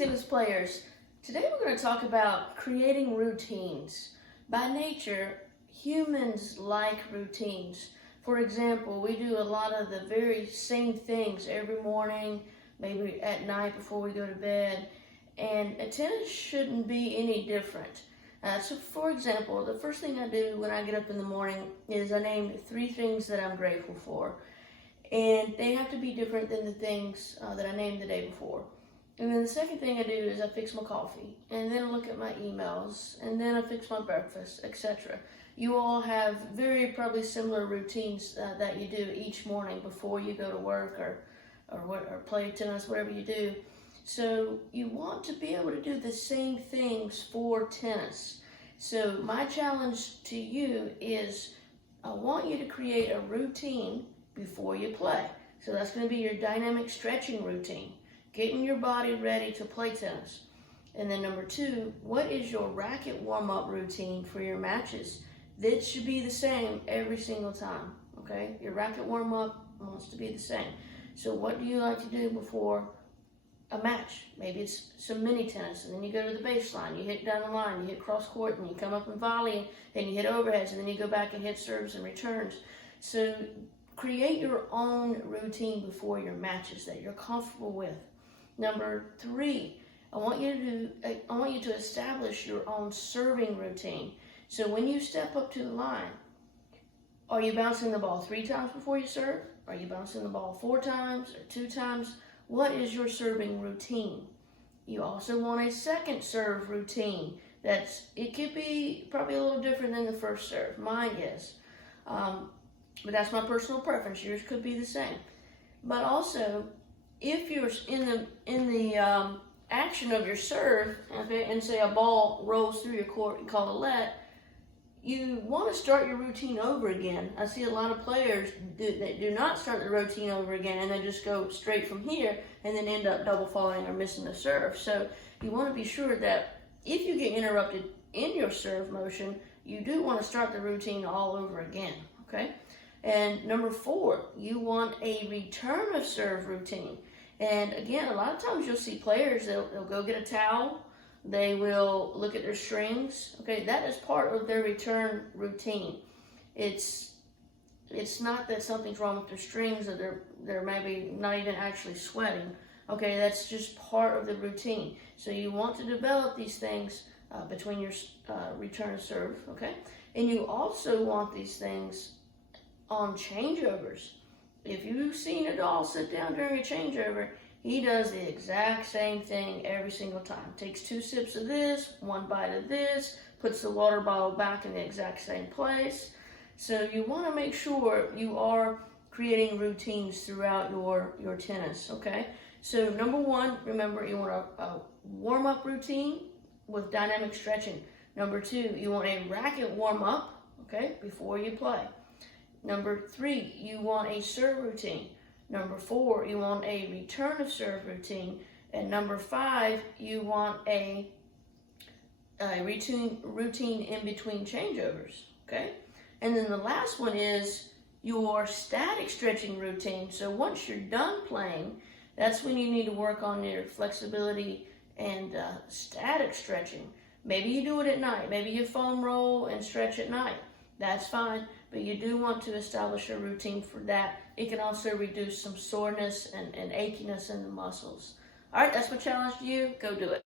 tennis players. Today we're going to talk about creating routines. By nature, humans like routines. For example, we do a lot of the very same things every morning, maybe at night before we go to bed, and tennis shouldn't be any different. So for example, the first thing I do when I get up in the morning is I name 3 things that I'm grateful for. And they have to be different than the things that I named the day before. And then the second thing I do is I fix my coffee, and then I look at my emails, and then I fix my breakfast, etc. You all have very probably similar routines that you do each morning before you go to work or play tennis, whatever you do. So you want to be able to do the same things for tennis. So my challenge to you is I want you to create a routine before you play. So that's going to be your dynamic stretching routine, getting your body ready to play tennis. And then number 2, what is your racket warm-up routine for your matches? That should be the same every single time, okay? Your racket warm-up wants to be the same. So what do you like to do before a match? Maybe it's some mini tennis, and then you go to the baseline, you hit down the line, you hit cross court, and you come up and volley, and you hit overheads, and then you go back and hit serves and returns. So create your own routine before your matches that you're comfortable with. Number 3, I want you to establish your own serving routine. So when you step up to the line, are you bouncing the ball 3 times before you serve? Are you bouncing the ball 4 times or 2 times? What is your serving routine? You also want a second serve routine. It could be probably a little different than the first serve. Mine is. But that's my personal preference. Yours could be the same. But also, if you're in the action of your serve, okay, and say a ball rolls through your court and call a let, you want to start your routine over again. I see a lot of players that do not start the routine over again, and they just go straight from here and then end up double faulting or missing the serve. So you want to be sure that if you get interrupted in your serve motion, you do want to start the routine all over again, okay? And number 4, you want a return of serve routine. And again, a lot of times you'll see players, they'll go get a towel, they will look at their strings. Okay, that is part of their return routine. It's not that something's wrong with their strings or they're maybe not even actually sweating. Okay, that's just part of the routine. So you want to develop these things between your return and serve, okay? And you also want these things on changeovers. If you've seen Nadal sit down during a changeover, he does the exact same thing every single time. Takes 2 sips of this, 1 bite of this, puts the water bottle back in the exact same place. So you want to make sure you are creating routines throughout your tennis, okay? So number 1, remember you want a warm-up routine with dynamic stretching. Number 2, you want a racket warm-up, okay, before you play. Number 3, you want a serve routine. Number 4, you want a return of serve routine. And number 5, you want a routine in between changeovers, okay? And then the last one is your static stretching routine. So once you're done playing, that's when you need to work on your flexibility and static stretching. Maybe you do it at night. Maybe you foam roll and stretch at night. That's fine, but you do want to establish a routine for that. It can also reduce some soreness and achiness in the muscles. All right, that's my challenge to you. Go do it.